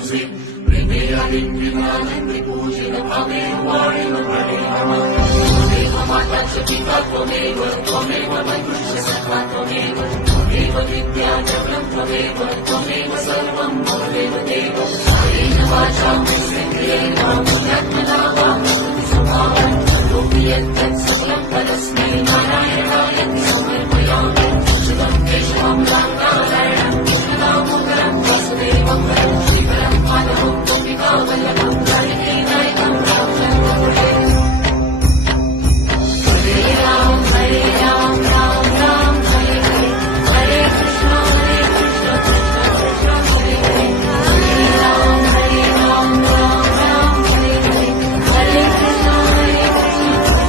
तुझे प्रेमे अलिंगिनानंदी पूजित भावे वाणिन प्रणेम त्वमेव माता च पिता त्वमेव बन्धुश्च सखा त्वमेव विद्या जगं त्वमेव सर्वं ममदेव देव कायेन वाचा मनसेन्द्रियेण बुद्ध्यात्मना वा स्वभावं लोके यत्तत्